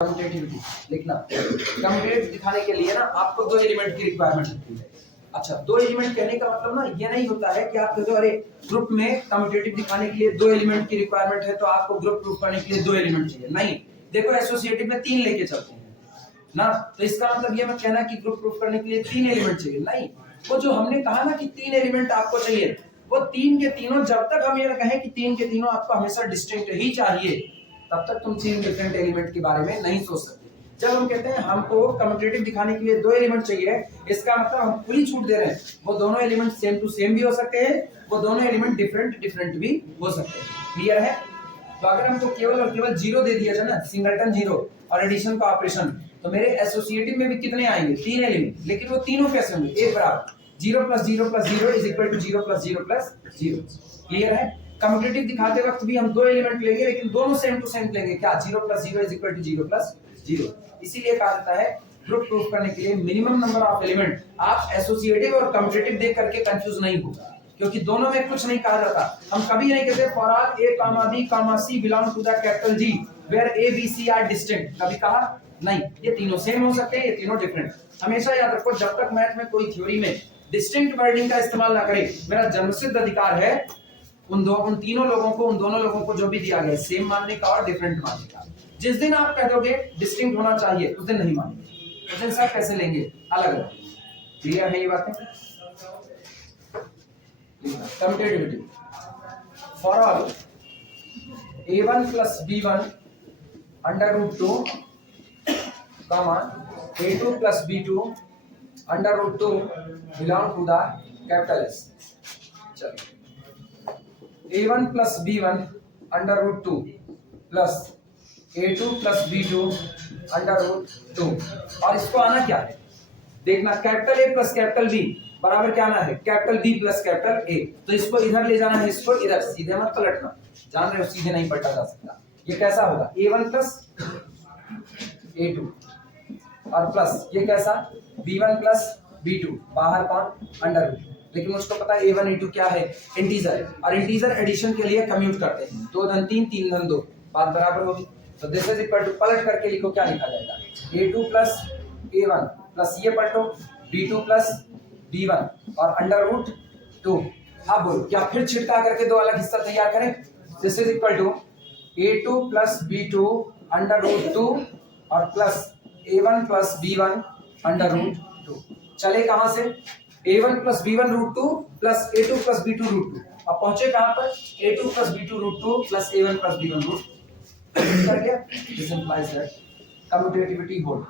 कम्यूटेटिविटी लिखना। कम्यूटेट दिखाने के लिए ना आपको दो एलिमेंट की रिक्वायरमेंट होती है। अच्छा, दो एलिमेंट कहने का मतलब ना ये नहीं होता है कि आप अरे ग्रुप में कम्यूटेटिव दिखाने के लिए दो एलिमेंट की रिक्वायरमेंट है तो आपको ग्रुप प्रूफ करने के लिए दो एलिमेंट चाहिए, नहीं। देखो एसोसिएटिव में तीन लेके चलते हैं ना, तो इसका मतलब ये मत कहना कि ग्रुप प्रूफ करने के लिए तीन एलिमेंट चाहिए, नहीं। वो जो हमने कहा ना कि तीन एलिमेंट आपको चाहिए, वो तीन के तीनों, जब तक हम ये कहें कि तीन के तीनों आपको हमेशा डिस्टिंक्ट ही चाहिए, तब तक तुम तीन डिफरेंट एलिमेंट के बारे में नहीं सोच सकते। जब हम कहते हैं हमको कम्यूटेटिव दिखाने के लिए दो एलिमेंट चाहिए, इसका मतलब हम खुली छूट दे रहे हैं, वो दोनों एलिमेंट सेम टू सेम भी हो सकते हैं, वो दोनों एलिमेंट डिफरेंट डिफरेंट भी हो सकते हैं। क्लियर है? तो अगर हमको केवल और केवल जीरो दे दिया जाए ना, सिंगलटन जीरो और एडिशन का ऑपरेशन, तो मेरे एसोसिएटिव में भी कितने आएंगे, तीन एलिमेंट, लेकिन वो तीनों कैसे होंगे, एक बराबर, zero plus zero plus zero is equal to zero plus zero plus zero. Clear है? कम्यूटेटिव दिखाते वक्त भी हम दो एलिमेंट लेंगे, लेकिन दोनों सेम टू सेम लेंगे, क्या, zero plus zero is equal to zero plus zero. इसीलिए कहा जाता है ग्रुप प्रूफ करने के लिए मिनिमम नंबर ऑफ एलिमेंट। आप एसोसिएटिव और कम्यूटेटिव देख करके कंफ्यूज नहीं होगा, क्योंकि दोनों में कुछ नहीं कहा जाता। हम कभी नहीं कहते for all a comma b comma c belong to the capital G where a b c are distinct, कभी कहा नहीं। ये तीनों सेम हो सकते हैं, ये तीनों डिफरेंट। हमेशा याद रखो, जब तक मैथ में कोई थ्योरी में डिस्टिंक्ट वर्डिंग का इस्तेमाल ना करे, मेरा जन्मसिद्ध अधिकार है उन तीनों लोगों को, उन दोनों लोगों को जो भी दिया गया सेम मानने का और डिफरेंट मानने का। जिस दिन आप कह दोगे डिस्टिंक्ट होना चाहिए, उस दिन नहीं मानेंगे, उस दिन सब कैसे लेंगे, अलग अलग। क्लियर है ये बातें? Commutativity for all a1 plus b1 under root 2 comma a2 plus b2 under root 2 belong to the capital S. चलो, a1 plus b1 under root 2 plus a2 plus b2 under root 2, और इसको आना क्या है देखना, capital A plus capital B बराबर क्या आना है, capital B plus capital A। तो इसको इधर ले जाना है, इसको इधर, सीधे मत पलटना, जान रहे हो सीधे नहीं पलटा जा सकता। ये कैसा होगा, a1 प्लस a2 और प्लस ये कैसा b1 प्लस b2, बाहर कौन, अंडर रूट। लेकिन मुझको पता है a1 a2 क्या है, इंटीजर, और इंटीजर एडिशन के लिए कम्यूट करते हैं, 2 धन 3 3 धन 2, बात बराबर होगी। तो दिस इज इक्वल टू, पलट करके लिखो क्या लिखा जाएगा, a2 प्लस a1 प्लस ये पलटो b2 प्लस b1 और अंडर रूट 2। अब बोलो क्या फिर छिटका करके दो अलग हिस्सा तैयार करें, this is equal to a2 plus b2 under root 2 और plus a1 plus b1 under root 2। चले कहां से, a1 plus b1 root 2 plus a2 plus b2 root 2, अब पहुंचे कहां पर, a2 plus b2 root 2 plus a1 plus b1 root 2। कर गया, this implies that commutativity hold.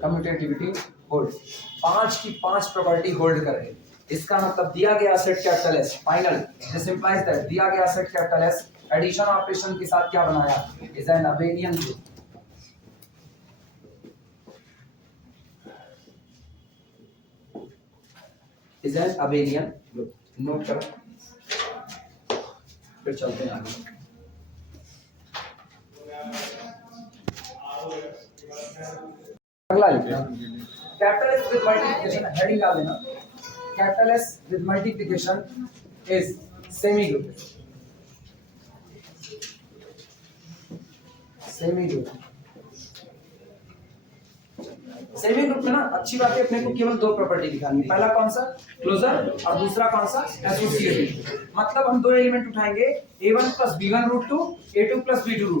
Commutativity hold, 5 की 5 प्रॉपर्टी होल्ड कर रहे हैं। इसका मतलब दिया गया set capital S final, this implies that दिया गया set capital S addition operation के साथ क्या बनाया, is an abelian group. Is an abelian group, note करो, फिर चलते हैं आगे। अगला लिखना capital S with multiplication, heading डाल देना, capital S with multiplication is semigroup. Semigroup, semigroup में ना अच्छी बात है, अपने को केवल 2 प्रॉपर्टी दिखानी है। पहला कौन सा, क्लोजर, और दूसरा कौन सा, एसोसिएटिव। मतलब हम 2 एलिमेंट उठाएंगे, a1 + b1 √2, a2 + b2 √2,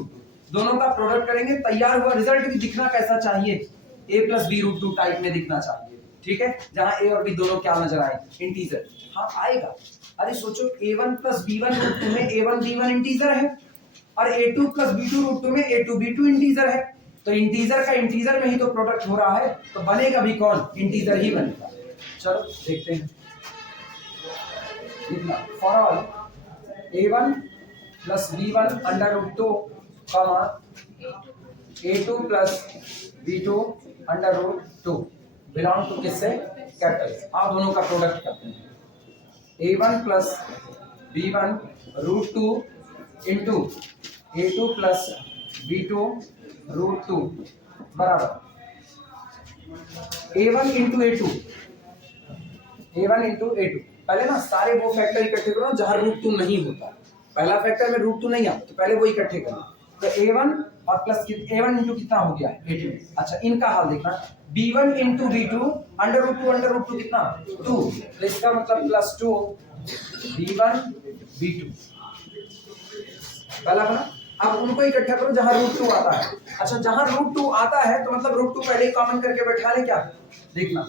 दोनों का प्रोडक्ट करेंगे, तैयार हुआ रिजल्ट भी दिखना कैसा चाहिए, a + b √2 टाइप में दिखना चाहिए। ठीक है, जहां a और b दोनों क्या नजर आए, इंटीजर। हाँ आएगा, अरे सोचो a1 + b1 √2 में a1 b1 इंटीजर है, और a2 + b2 √2 में a2 b2 इंटीजर है, तो इंटीजर का इंटीजर में ही तो प्रोडक्ट हो रहा है, तो बनेगा भी कौन, इंटीजर ही बनेगा। चलो देखते हैं, लिखना for all a1 + b1 √2, a2 + b2 √2 belong to किससे, कैपिटल। आप दोनों का प्रोडक्ट करते हैं, a1 + b1 √2 into a2 + b2 √2 बराबर a1 × a2, a1 × a2। पहले ना सारे वो फैक्टर इकट्ठे करो जहां √2 नहीं होता, पहला फैक्टर में √2 नहीं आता, तो पहले वो इकट्ठे करना। तो a1 और प्लस a1 इंटू कितना हो गया, a2। अच्छा इनका हाल देखना, b1 × b2 √2 कितना, 2, तो इसका मतलब +2 b1 b2 पहला बना। अब उनको इकट्ठा करो जहां √2 आता है। अच्छा जहां √2 आता है तो मतलब √2 पहले ही कॉमन करके बैठा ले, क्या देखना,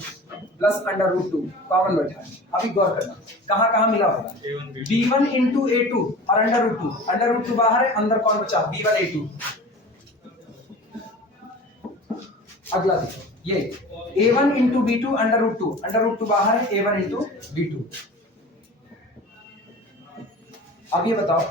+√2 कॉमन बैठा है। अभी गौर करना कहां कहां मिला होगा, b1 × a2 और √2 बाहर है, अंदर कौन बचा, b1 a2। अगला देखो ये a1 × b2 √2 बाहर है, a1 × b2। अब ये बताओ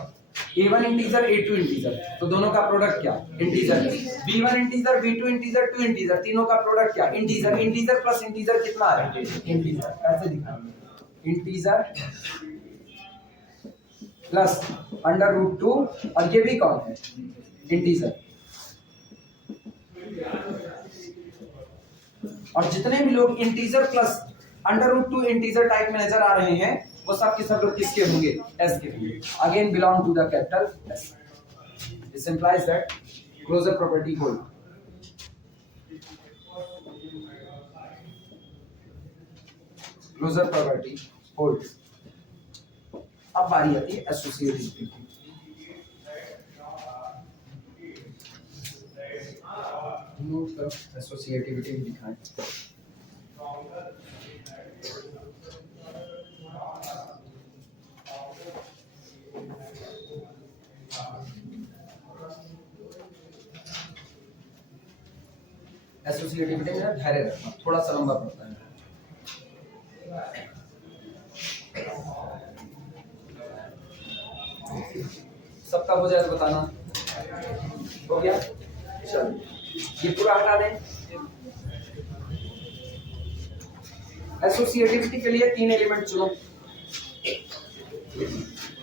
a1 इंटीजर a2 इंटीजर, तो दोनों का प्रोडक्ट क्या, integer. b1 integer b2 integer 2 integer, तीनों का प्रोडक्ट क्या, इंटीजर। इंटीजर प्लस इंटीजर कितना है, इंटीजर। ऐसे दिखाएंगे, इंटीजर प्लस √2, और ये भी कौन है, इंटीजर। और जितने भी लोग इंटीजर प्लस √2 इंटीजर टाइप में नजर आ रहे हैं, वो सब के सब लोग किसके होंगे, एस के होंगे। Again belong to the capital S. This implies that closure property hold. Closure property hold. अब बारी आती है एसोसिएटिविटी की। एसोसिएटिविटी दिखाएं, एसोसिएटिविटी में धैर्य रखना, थोड़ा सा लंबा पड़ता है। सबका हो जाए तो बताना, हो गया। चल ये पूरा हटा दें। एसोसिएटिविटी के लिए 3 एलिमेंट चुनो,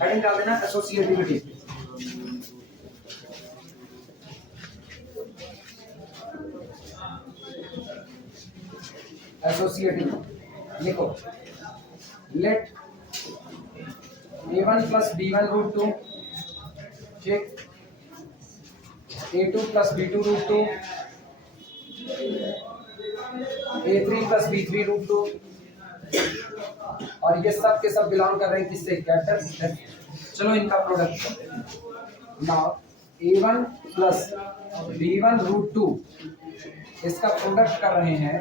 हेडिंग डाल देना एसोसिएटिविटी। एसोसिएटिव लिखो, लेट a1 + b1 √2, ठीक, a2 + b2 √2, a3 + b3 √2, और ये सब के सब बिलोंग कर रहे हैं किससे, कैपिटल। चलो इनका प्रोडक्ट करते हैं। नाउ a1 + b1 √2, इसका प्रोडक्ट कर रहे हैं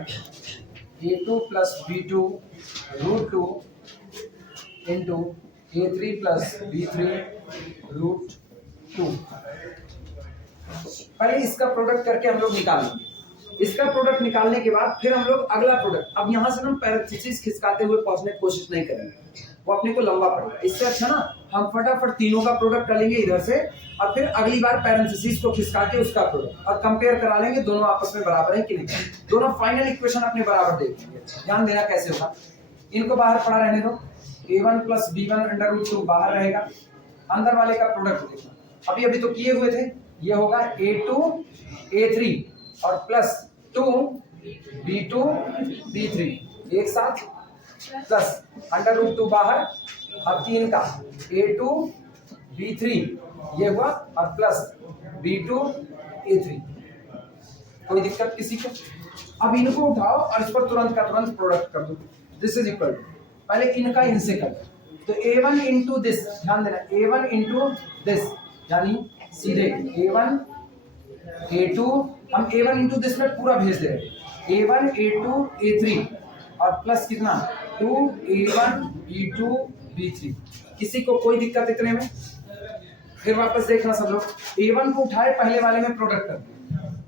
a2 + b2 √2 into a3 + b3 √2। पहले इसका प्रोडक्ट करके हम लोग निकाल लेंगे। इसका प्रोडक्ट निकालने के बाद फिर हम लोग अगला प्रोडक्ट, अब यहाँ से हम पैरेंथेसिस खिसकाते हुए पहुंचने की कोशिश नहीं करेंगे, वो अपने को लंबा पड़ेगा। इससे अच्छा ना हम फटाफट तीनों का प्रोडक्ट कर लेंगे इधर से, और फिर अगली बार पैरेंथेसिस को खिसका के उसका प्रोडक्ट और कंपेयर करा लेंगे दोनों आपस में बराबर है कि नहीं। दोनों फाइनल इक्वेशन अपने बराबर देख लेंगे। ध्यान देना कैसे होगा, इनको बाहर पड़ा रहने दो, a1 + b1 √2 बाहर रहेगा, अंदर वाले का प्रोडक्ट देखना। अभी अभी तो किए हुए थे, ये होगा a2 a3 और प्लस 2 b2 b3 एक साथ, प्लस √2 बाहर, अब 3 का a2 b3 ये हुआ और प्लस b2 a3। कोई दिक्कत किसी को? अब इनको उठाओ और इस पर तुरंत का तुरंत प्रोडक्ट कर दो। दिस इज इक्वल टू, पहले इनका इनसे कर दो, तो a1 इंटू दिस, ध्यान देना a1 इंटू दिस, यानी सीधे a1 a2, हम a1 इंटू दिस में पूरा भेज दे रहे हैं, a1 a2 a3 और प्लस कितना 2 a1 b2 b3। किसी को कोई दिक्कत इतने में? फिर वापस देखना सब लोग, a1 को उठाए पहले वाले में प्रोडक्ट कर दें,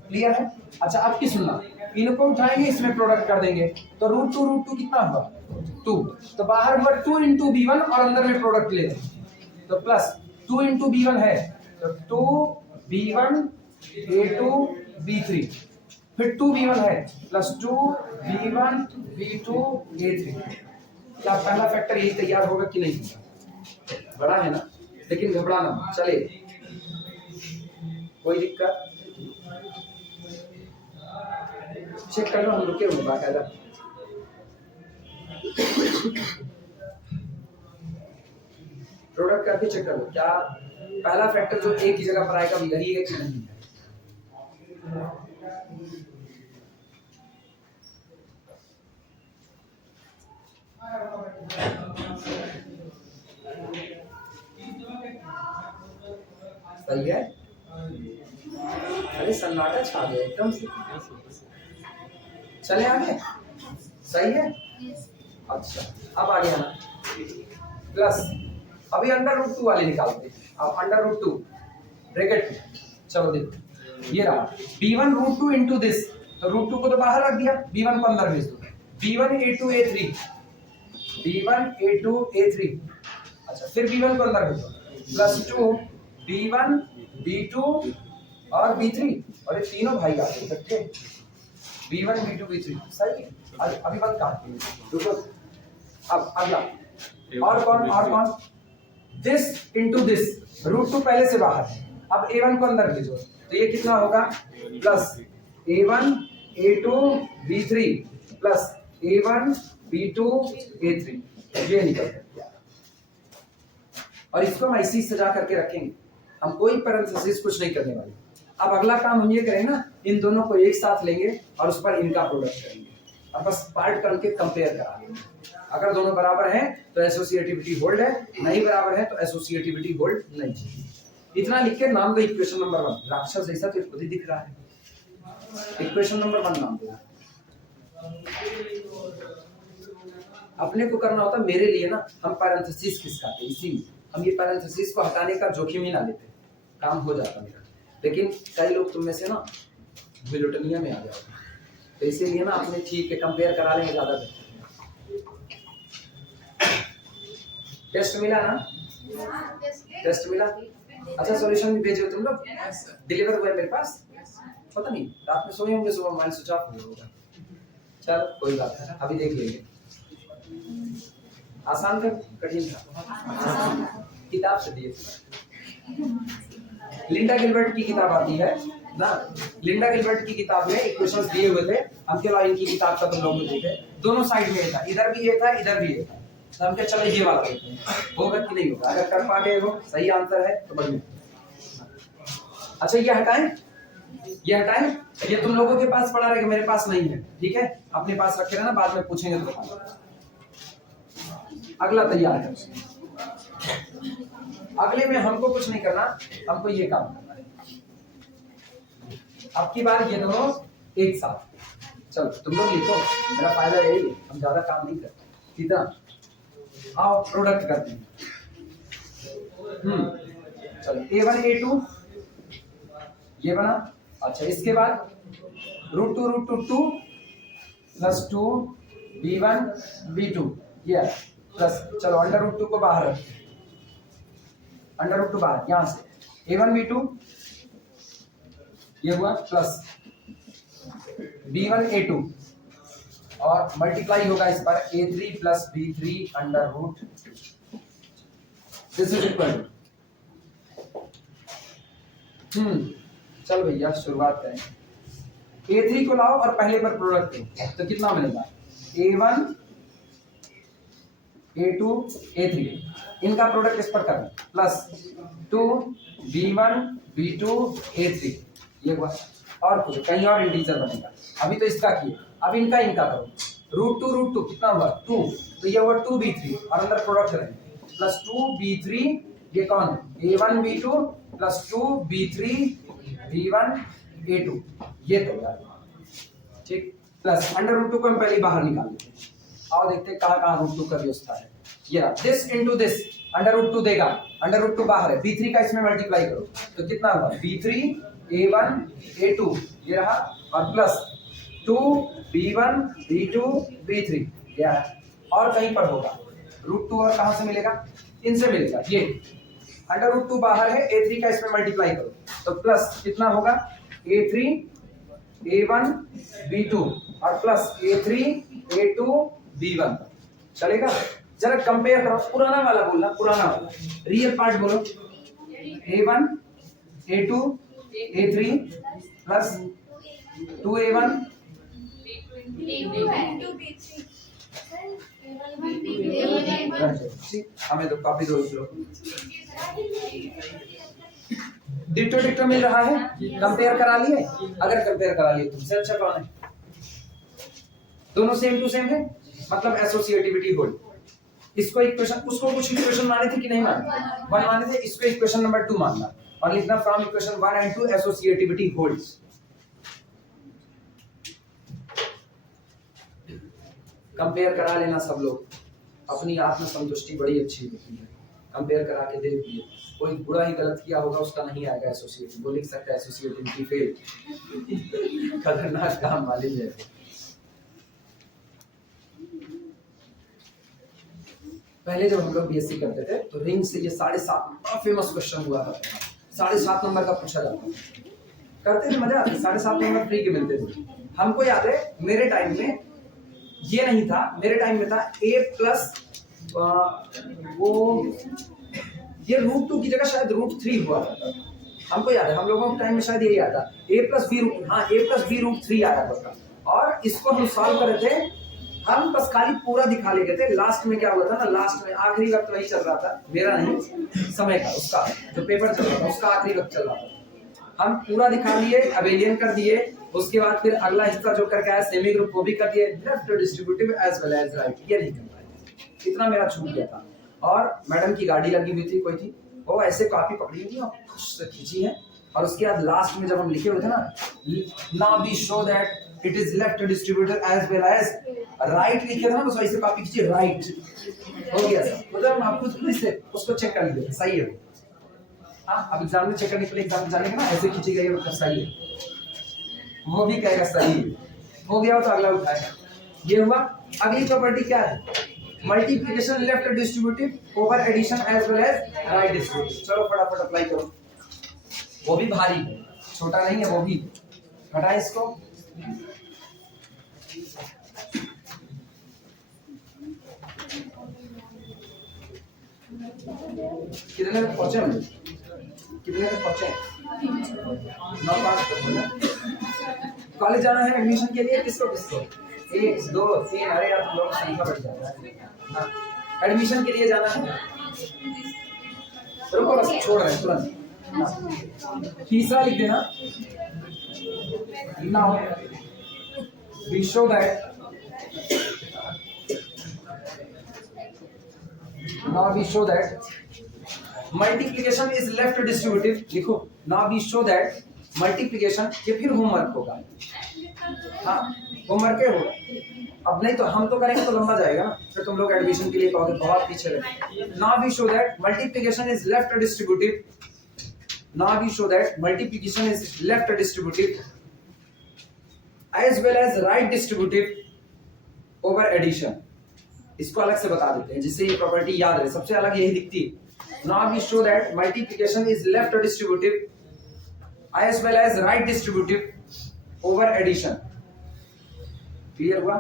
क्लियर है? अच्छा अब की सुनना, इनको उठाएंगे इसमें प्रोडक्ट कर देंगे, तो √2 कितना हुआ 2, तो बाहर हुआ 2 इंटू b1 और अंदर में प्रोडक्ट ले लें, तो प्लस 2 इंटू b1 है तो 2 b1 a2 b3, फिर 2 b1 है प्लस 2 b1 b2 a3। क्या पहला फैक्टर यही तैयार होगा कि नहीं? बड़ा है ना, लेकिन घबराना चले, कोई दिक्कत? चेक कर लो, हम रुके हुए बाकायदा। प्रोडक्ट करके चेक कर लो, क्या पहला फैक्टर जो एक ही जगह पर आएगा यही है कि नहीं है। सही है? अरे सन्नाटा छा गया एकदम से। चले आगे, सही है? अच्छा अब आगे आना, प्लस अभी √2 वाले निकालते हैं। अब √2 ब्रैकेट, चलो देखो ये रहा b1 √2 इंटू दिस, तो √2 को तो बाहर रख दिया, b1 को अंदर भेज दो, b1 a2 a3 b1 a2 a3। अच्छा फिर b1 को अंदर भेजो, प्लस 2 b1 b2 और b3, और ये तीनों भाई आ गए इकट्ठे, b1 b2 b3। सही है? अभी बात काटती है, रुको। अब अगला और कौन दिस इंटू दिस, √2 पहले से बाहर, अब a1 को अंदर भेजो, तो ये कितना होगा plus a1 a2 b3 plus a1 b2 a3, ये निकल गया। और इसको हम ऐसे ही सजा करके रखेंगे, हम कोई पैरेंथेसिस कुछ नहीं करने वाले। अब अगला काम हम ये करेंगे ना, इन दोनों को एक साथ लेंगे और उस पर इनका प्रोडक्ट करेंगे और बस पार्ट करके कंपेयर करा लेंगे। अगर दोनों बराबर हैं तो एसोसिएटिविटी होल्ड है, नहीं बराबर है तो एसोसिएटिविटी होल्ड नहीं। इतना लिख के नाम दो इक्वेशन नंबर 1। राक्षस जैसा तो खुद ही दिख रहा है, इक्वेशन नंबर 1 नाम देना। अपने को करना होता मेरे लिए ना, हम पैरेंथेसिस खिसकाते, इसीलिए हम ये पैरेंथेसिस को हटाने का जोखिम ही ना लेते, काम हो जाता मेरा। लेकिन कई लोग तुम में से ना विलोटनिया में आ जाओगे, तो इसीलिए ना अपने ठीक है कंपेयर करा लेंगे ज्यादा बेहतर। टेस्ट मिला ना? टेस्ट मिला? अच्छा सॉल्यूशन भी भेजे हो तुम लोग? डिलीवर हुआ है मेरे पास? पता नहीं, रात में सोए होंगे, सुबह मोबाइल स्विच ऑफ हो होगा। चल कोई बात नहीं, अभी देख लेंगे। आसान था कठिन था? किताब से दिए। लिंडा गिलबर्ट की किताब आती है ना, लिंडा गिलबर्ट की किताब में इक्वेशंस दिए हुए थे, हम क्या इनकी किताब का तुम लोग देखे, दोनों साइड में था, इधर भी ये था इधर भी ये था, तो हम क्या चलो ये वाला देखते हैं होगा कि नहीं होगा। अगर कर पा गए हो सही आंसर है तो बढ़िया। अच्छा ये हटाएं, ये हटाएं, ये तुम लोगों के पास पड़ा रहेगा, मेरे पास नहीं है, ठीक है? अपने पास रखे रहना, बाद में पूछेंगे तो बता। अगला तैयार है, अगले में हमको कुछ नहीं करना, हमको ये काम करना है। अब की बार ये दोनों एक साथ। चलो तुम लोग लिखो, मेरा फायदा यही है, हम ज्यादा काम नहीं करते। कितना आओ प्रोडक्ट करते हैं। चलो a1 a2 ये बना। अच्छा इसके बाद √2 प्लस 2 b1 b2 ये प्लस, चलो √2 को बाहर रखते हैं, √2 बाहर, यहां से a1 b2 ये हुआ प्लस b1 a2 और मल्टीप्लाई होगा इस पर a3 plus b3 √2। This is equal चल भैया शुरुआत करें। a3 को लाओ और पहले पर प्रोडक्ट दो तो कितना मिलेगा, a1 a2 a3, इनका प्रोडक्ट इस पर करना प्लस 2 b1 b2 a3 ये हुआ। और कुछ कहीं और इंटीजर बनेगा, अभी तो इसका किए, अब इनका करो √2 कितना हुआ 2, तो ये हुआ 2b3 और अंदर प्रोडक्ट रहेंगे प्लस 2b3 ये कौन a1 b2 plus 2b3 b1 a2 ये तो ठीक, प्लस √2 को हम पहले बाहर निकाल लेते हैं। आओ देखते हैं कहाँ √2 का व्यवस्था है। ये दिस इनटू दिस √2 देगा, √2 बाहर है, b3 का इसमें मल्टीप्लाई करो तो कितना हुआ b3 a1 a2 ये रहा और प्लस 2 b1 b2 b3 ये है। और कहीं पर होगा √2 और कहां से मिलेगा, इनसे मिलेगा, ये √2 बाहर है, a3 का इसमें मल्टीप्लाई करो तो प्लस कितना होगा a3 a1 b2 और प्लस a3 a2 b1 चलेगा। जरा कंपेयर करो, पुराना वाला बोलना, पुराना वाला रियल पार्ट बोलो, a1 a2 a3 plus 2a1 हमें तो कॉपी दो इस लोग, डिट्टो मिल रहा है, कंपेयर करा लिए, अगर कंपेयर करा लिए तुमसे अच्छा कौन है, दोनों सेम टू सेम है, मतलब एसोसिएटिविटी होल्ड। इसको इक्वेशन, उसको कुछ इक्वेशन माने थे कि नहीं माने, 1 माने थे, इसको इक्वेशन नंबर 2 मानना और लिखना from equation 1 and 2 associativity holds. Compare करा लेना सब लोग, अपनी आत्म संतुष्टि बड़ी अच्छी होती है, कंपेयर करा के देख लिए, कोई बुरा ही गलत किया होगा उसका नहीं आएगा एसोसिएटिव, वो लिख सकता है एसोसिएटिविटी फेल। खतरनाक काम वाली है। पहले जब हम लोग बीएससी करते थे तो रिंग से ये 7.5 फेमस क्वेश्चन हुआ था, 7.5 नंबर का पूछा जाता था, करते थे मजा आता, 7.5 नंबर फ्री के मिलते थे। हमको याद है मेरे टाइम में ये नहीं था, मेरे टाइम में था a प्लस वो ये √2 की जगह शायद √3 हुआ था, हमको याद है, हम लोगों के टाइम में शायद यही आता a प्लस b √3 आया था। और इसको हम सॉल्व कर रहे थे, हम बस खाली पूरा दिखा ले गए थे, लास्ट में क्या हुआ था ना, लास्ट में आखिरी वक्त वही चल रहा था, मेरा नहीं समय का, उसका जो पेपर चल रहा था उसका आखिरी वक्त चल रहा था, हम पूरा दिखा लिए, अबेलियन कर दिए, उसके बाद फिर अगला हिस्सा जो करके आया सेमी ग्रुप वो भी कर दिए, left distributive as well as right ये नहीं कर पाए, इतना मेरा छूट गया था। और मैडम की गाड़ी लगी हुई थी, कोई थी वो ऐसे कॉपी पकड़ी हुई और खुश से खींची है, और उसके बाद लास्ट में जब हम लिखे हुए थे ना, now we show that it is left distributor as well as right लिखे थे ना, तो ऐसे कॉपी खींची, राइट हो गया सर, मतलब आप खुद से उसको चेक कर लीजिए सही है। हाँ अब एग्जाम में चेक करने के लिए एग्जाम जाने का ना, ऐसे खींची गई मतलब सही है, वो भी कहेगा सही है, हो गया हो तो अगला उठाएगा। ये हुआ। अगली प्रॉपर्टी क्या है, multiplication left distributive over addition as well as right distributive. चलो फटाफट अप्लाई करो, वो भी भारी है, छोटा नहीं है वो भी, हटाए इसको। कितने तक पहुंचे हम, कितने तक पहुंचे, 9-5 कॉलेज जाना है एडमिशन के लिए, किसको किसको 1 2 3, अरे यार तुम लोग संख्या बढ़ जाता है। हाँ एडमिशन के लिए जाना है, रुको बस छोड़ रहे हैं तुरंत, तीसरा लिख देना। Now we show that multiplication is left distributive, लिखो now we show that multiplication, ये फिर होमवर्क होगा, हाँ होमवर्क होगा, अब नहीं तो हम तो करेंगे तो लंबा जाएगा ना, फिर तुम लोग एडमिशन के लिए कहोगे बहुत पीछे रहे। now we show that multiplication is left distributive Now we show that multiplication is left distributive as well as right distributive over addition. इसको अलग से बता देते हैं जिससे ये प्रॉपर्टी याद रहे, सबसे अलग यही दिखती है. Now we show that multiplication is left distributive as well as right distributive over addition. Clear हुआ?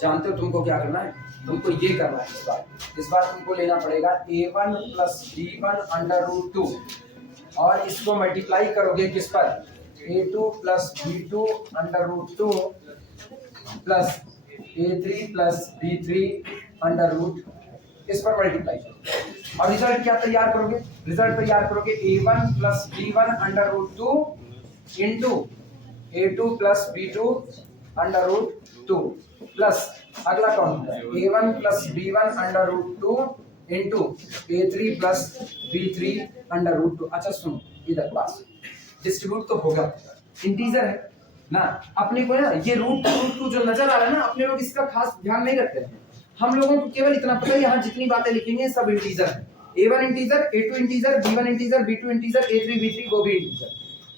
जानते हो तुमको क्या करना है? तुमको ये करना है. इस बार तुमको लेना पड़ेगा a1 plus b1 under root 2 और इसको मल्टीप्लाई करोगे किस पर? a2 plus b2 under root 2 plus a3 plus b3 under root, इस पर मल्टीप्लाई करोगे और रिजल्ट क्या तैयार करोगे? रिजल्ट तैयार करोगे a1 plus b1 under root 2 into a2 plus b2 under root 2 plus अगला कौन होता है? a1 plus b1 under root 2 into a3 plus b3 under root 2. अच्छा सुनो इधर पास डिस्ट्रीब्यूट तो होगा, इंटीजर है ना, अपने को ना ये रूट टू जो नजर आ रहा है ना, अपने लोग इसका खास ध्यान नहीं रखते हैं. हम लोगों को केवल इतना पता है यहाँ जितनी बातें लिखेंगे सब इंटीजर है. a1 integer, a2 integer, b1 integer, b2 integer, a3 b3 वो भी इंटीजर.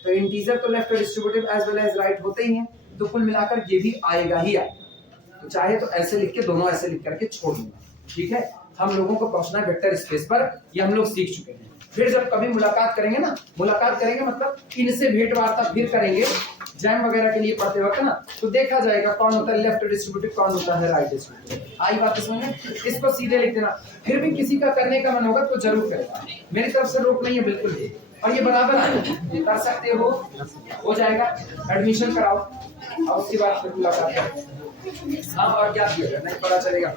तो इंटीजर तो left distributive as well as right होते ही हैं, तो कुल मिलाकर ये भी आएगा ही आएगा. तो चाहे तो ऐसे लिख के दोनों ऐसे लिख करके छोड़ दूंगा. ठीक है, हम लोगों को पहुंचना वेक्टर स्पेस पर, ये हम लोग सीख चुके हैं. फिर जब कभी मुलाकात करेंगे ना, मुलाकात करेंगे मतलब इनसे भेंट वार्ता फिर करेंगे जैम वगैरह के लिए पढ़ते वक्त ना, तो देखा जाएगा कौन होता है लेफ्ट डिस्ट्रीब्यूटिव, कौन होता है राइट डिस्ट्रीब्यूटिव. आई बात समझ में? इसको सीधे लिख देना. फिर भी किसी का करने का मन होगा तो जरूर करेगा, मेरी तरफ से रोक नहीं है बिल्कुल भी. और ये बराबर है, कर सकते हो जाएगा. एडमिशन कराओ और उसके बाद फिर मुलाकात करें. हाँ और क्या किया नहीं पता चलेगा.